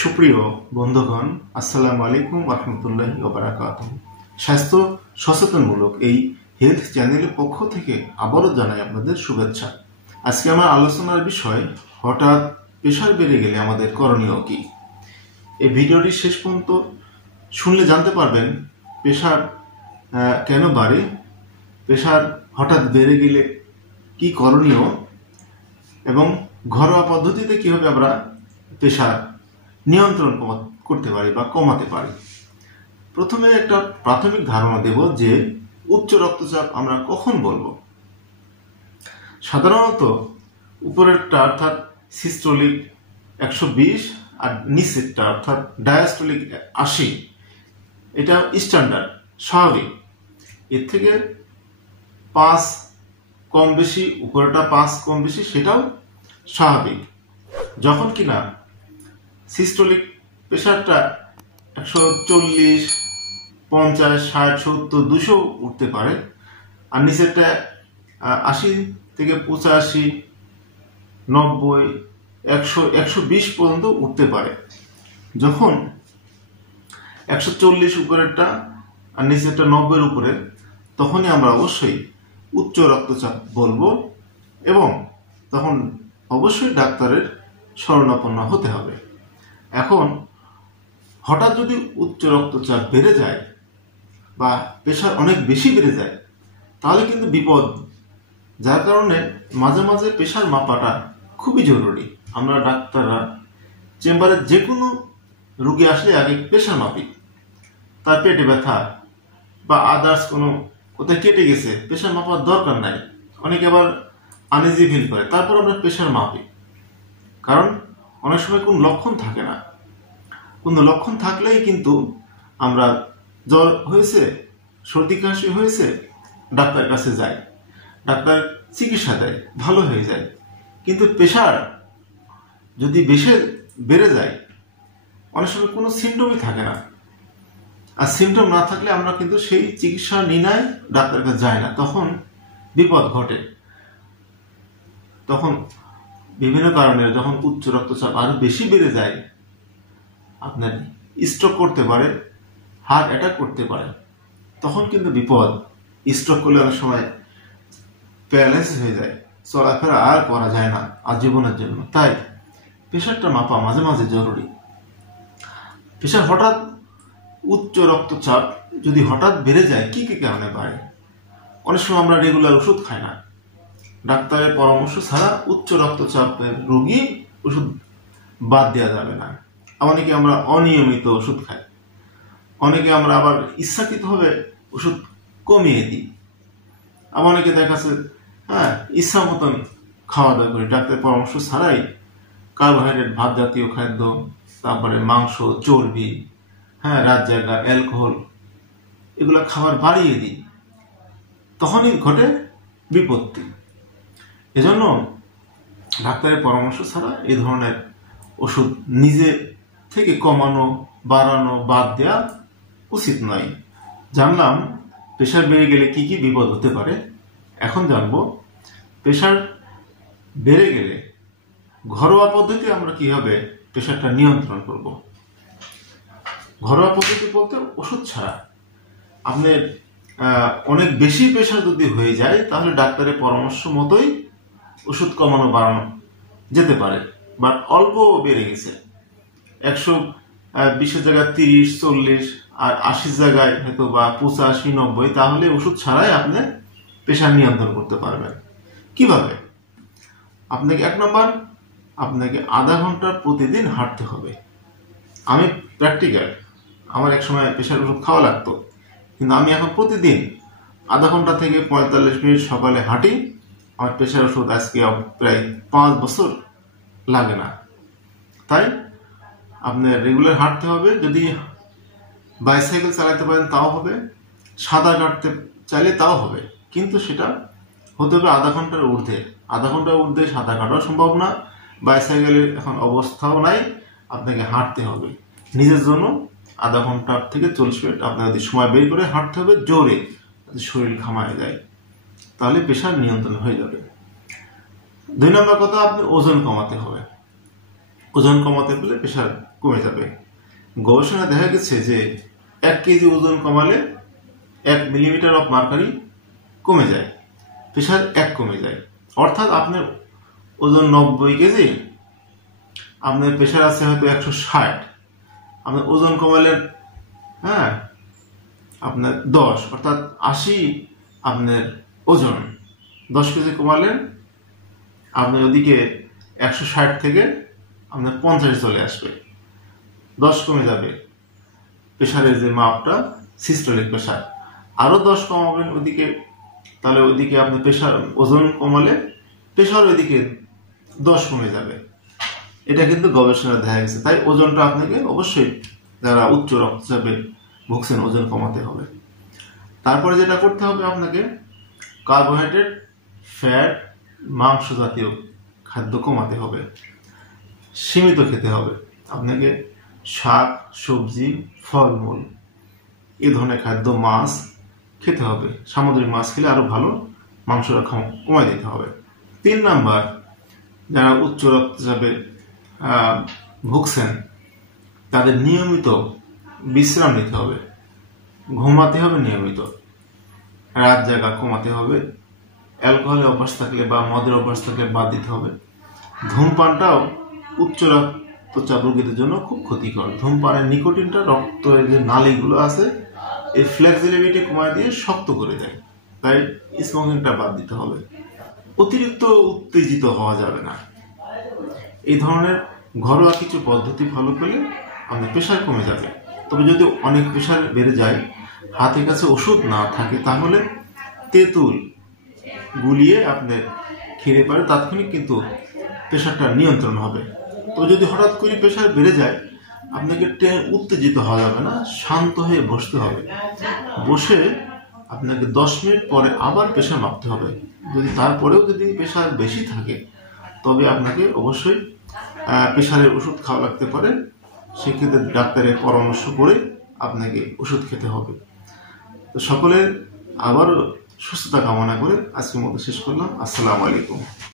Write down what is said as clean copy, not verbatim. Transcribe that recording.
সুপ্রিয় বন্ধুগণ, আসসালামু আলাইকুম রহমতুল্লাহি ওয়া বারাকাতুহু। স্বাস্থ্য সচেতনমূলক এই হেলথ চ্যানেলের পক্ষ থেকে আবারও জানাই আপনাদের শুভেচ্ছা। আজকে আমার আলোচনার বিষয়, হঠাৎ প্রেশার বেড়ে গেলে আমাদের করণীয় কি। এই ভিডিওটি শেষ পর্যন্ত শুনলে জানতে পারবেন প্রেশার কেন বাড়ে, প্রেশার হঠাৎ বেড়ে গেলে কি করণীয় এবং ঘরোয়া পদ্ধতিতে কিভাবে আমরা প্রেশার নিয়ন্ত্রণ করতে পারি বা কমাতে পারি। প্রথমে একটা প্রাথমিক ধারণা দেব যে উচ্চ রক্তচাপ আমরা কখন বলবো। সাধারণত উপরেরটা অর্থাৎ সিস্টোলিক 120 আর নিচেরটা অর্থাৎ ডায়াস্টোলিক 80, এটা স্ট্যান্ডার্ড স্বাভাবিক। এর থেকে 5 কম বেশি, উপরেরটা 5 কম বেশি, সেটাও স্বাভাবিক। যখন কিনা সিস্টোলিক প্রেশারটা 140, 50, 60, 70, 200 উঠতে পারে, আর নিচেরটা 80 থেকে 85, 90, 100, 120 পর্যন্ত উঠতে পারে। যখন 140 উপরেরটা আর নিচেরটা 90-এর উপরে, তখনই আমরা অবশ্যই উচ্চ রক্তচাপ বলবো এবং তখন অবশ্যই ডাক্তারের শরণাপন্ন হতে হবে। এখন হঠাৎ যদি উচ্চ রক্তচাপ বেড়ে যায় বা প্রেশার অনেক বেশি বেড়ে যায়, তাহলে কিন্তু বিপদ। যার কারণে মাঝে মাঝে প্রেশার মাপাটা খুবই জরুরি। আমরা ডাক্তাররা চেম্বারে যে কোনো রোগী আসলে আগে প্রেশার মাপি। তার পেটে ব্যথা বা আদার্স কোনো কোথায় কেটে গেছে, প্রেশার মাপার দরকার নাই। অনেকে আবার আনইজি ফিল করে, তারপর আমরা প্রেশার মাপি। কারণ অনেক সময় কোন লক্ষণ থাকে না, কোনো লক্ষণ থাকলেই কিন্তু আমরা জ্বর হয়েছে, সর্দি কাশি হয়েছে, ডাক্তারের কাছে যাই, ডাক্তার চিকিৎসা দেয়, ভালো হয়ে যায়। কিন্তু প্রেশার যদি বেশি বেড়ে যায়, অনেক সময় কোনো সিমটমই থাকে না, আর সিমটম না থাকলে আমরা কিন্তু সেই চিকিৎসা নির্ণয় ডাক্তারের কাছে যাই না, তখন বিপদ ঘটে। তখন বিভিন্ন কারণে যখন উচ্চ রক্তচাপ আরো বেশি বেড়ে যায়, আপনার স্ট্রোক করতে পারে, হার্ট অ্যাটাক করতে পারে, তখন কিন্তু বিপদ। স্ট্রোক করলে অনেক সময় প্যারালাইসিস হয়ে যায়, চলাফেরা আর করা যায় না আজীবনের জন্য। তাই প্রেশারটা মাপা মাঝে মাঝে জরুরি। প্রেশার হঠাৎ উচ্চ রক্তচাপ যদি হঠাৎ বেড়ে যায়, কি কি কারণে বাড়ে? অনেক সময় আমরা রেগুলার ওষুধ খাই না, ডাক্তারের পরামর্শ ছাড়া উচ্চ রক্তচাপের রোগী ওষুধ বাদ দেওয়া যাবে না। অনেকে আমরা অনিয়মিত ওষুধ খাই, অনেকে আমরা আবার ইচ্ছাকৃতভাবে ওষুধ কমিয়ে দিই, আবার অনেকে দেখাচ্ছে ইচ্ছা মতন খাওয়া দাওয়া করি, ডাক্তারের পরামর্শ ছাড়াই কার্বোহাইড্রেট, ভাত জাতীয় খাদ্য, তারপরে মাংস, চর্বি, রাত জায়গা, অ্যালকোহল, এগুলো খাবার বাড়িয়ে দিই, তখনই ঘটে বিপত্তি। এজন্য ডাক্তারের পরামর্শ ছাড়া এই ধরনের ওষুধ নিজে থেকে কমানো, বাড়ানো, বাদ দেওয়া উচিত নয়। জানলাম প্রেশার বেড়ে গেলে কি কি বিপদ হতে পারে। এখন জানবো প্রেশার বেড়ে গেলে ঘরোয়া পদ্ধতি আমরা কিভাবে প্রেশারটা নিয়ন্ত্রণ করব। ঘরোয়া পদ্ধতি বলতে ওষুধ ছাড়া। আপনার অনেক বেশি প্রেশার যদি হয়ে যায়, তাহলে ডাক্তারের পরামর্শ মতোই ওষুধ কমানো বাড়ানো যেতে পারে। বাট অল্প বেড়ে গেছে, 120-এর জায়গায় 30, 40 আর 80 জায়গায় হয়তো বা 85, 90, তাহলে ওষুধ ছাড়াই আপনি প্রেশার নিয়ন্ত্রণ করতে পারবেন। কিভাবে? আপনাকে 1 নম্বর, আপনাকে আধা ঘন্টা প্রতিদিন হাঁটতে হবে। আমি প্র্যাকটিক্যাল, আমার এক সময় প্রেশার ওষুধ খাওয়া লাগতো, কিন্তু আমি এখন প্রতিদিন আধা ঘন্টা থেকে 45 মিনিট সকালে হাঁটি। আমার প্রেশার ওষুধ আজকে প্রায় 5 বছর লাগে না। তাই আপনার রেগুলার হাঁটতে হবে। যদি বাইসাইকেল চালাতে পারেন তাও হবে, সাঁতার কাটতে চাইলে তাও হবে, কিন্তু সেটা হতে হবে আধা ঘন্টার ঊর্ধ্বে। আধা ঘন্টার ঊর্ধ্বে সাঁতার কাটাও সম্ভব না, বাইসাইকেলের এখন অবস্থাও নাই। আপনাকে হাঁটতে হবে নিজের জন্য, আধা ঘন্টা থেকে 40 মিনিট আপনার যদি সময় বের করে হাঁটতে হবে জোরে, শরীর ঘামায় যায়, তাহলে প্রেশার নিয়ন্ত্রণ হয়ে যাবে। 2 নম্বর কথা, আপনি ওজন কমাতে হবে। ওজন কমাতে পেলে প্রেশার কমে যাবে। গবেষণায় দেখা গেছে যে 1 কেজি ওজন কমালে 1 মিলিমিটার অফ মার্কারি কমে যায়, প্রেশার 1 কমে যায়। অর্থাৎ আপনার ওজন 90 কেজি, আপনার প্রেশার আছে হয়তো 160, আপনার ওজন কমালেন আপনার 10, অর্থাৎ 80 আপনার ওজন 10 কেজি কমালেন, আপনার ওদিকে 160 থেকে আপনার 50 চলে আসবে, 10 কমে যাবে প্রেশারের যে মাপটা সিস্টোলিক প্রেশার। আরো 10 কমাবেন ওদিকে, তাহলে ওইদিকে আপনার প্রেশার ওজন কমালে প্রেশার ওইদিকে 10 কমে যাবে। এটা কিন্তু গবেষণা দেখা গেছে। তাই ওজনটা আপনাকে অবশ্যই, যারা উচ্চ রক্তচাপে ভুগছেন, ওজন কমাতে হবে। তারপরে যেটা করতে হবে, আপনাকে কার্বোহাইড্রেট, ফ্যাট, মাংস জাতীয় খাদ্য কমাতে হবে, সীমিত খেতে হবে। আপনাকে শাক, সবজি, ফলমূল, এ ধরনের খাদ্য, মাছ খেতে হবে। সামুদ্রিক মাছ খেলে আরো ভালো, মাংসটা কমায় দিতে হবে। 3 নাম্বার, যারা উচ্চ রক্তচাপে ভুগছেন তাদের নিয়মিত বিশ্রাম নিতে হবে, ঘুমাতে হবে নিয়মিত, রাত জাগা কমাতে হবে, অ্যালকোহলের অভ্যাস থাকলে বা মদের অভ্যাস থাকলে বাদ দিতে হবে। ধূমপানটাও উচ্চ রক্তচাপ রোগীদের জন্য খুব ক্ষতিকর। ধূমপানের নিকোটিনটা রক্তের যে নালীগুলো আছে এই ফ্লেক্সিবিলিটি কমায় দিয়ে শক্ত করে দেয়, তাই স্মোকিংটা বাদ দিতে হবে। অতিরিক্ত উত্তেজিত হওয়া যাবে না। এই ধরনের ঘরোয়া কিছু পদ্ধতি ফলো করলে আপনার প্রেশার কমে যাবে। তবে যদি অনেক প্রেশার বেড়ে যায়, হাতের কাছে ওষুধ না থাকে, তাহলে তেঁতুল গুলিয়ে আপনি খেলে পারে, তাৎক্ষণিক কিন্তু প্রেশারটা নিয়ন্ত্রণ হবে। তো যদি হঠাৎ করে প্রেশার বেড়ে যায়, আপনাকে উত্তেজিত হওয়া যাবে না, শান্ত হয়ে বসতে হবে। বসে আপনাকে 10 মিনিট পরে আবার প্রেশার মাপতে হবে। যদি তারপরেও যদি প্রেশার বেশি থাকে, তবে আপনাকে অবশ্যই প্রেশারের ওষুধ খাওয়া লাগতে পারে। সেক্ষেত্রে ডাক্তারের পরামর্শ করে আপনাকে ওষুধ খেতে হবে। তো সকলের আবারও সুস্থতা কামনা করে আজকের মতো শেষ করলাম। আসসালামু আলাইকুম।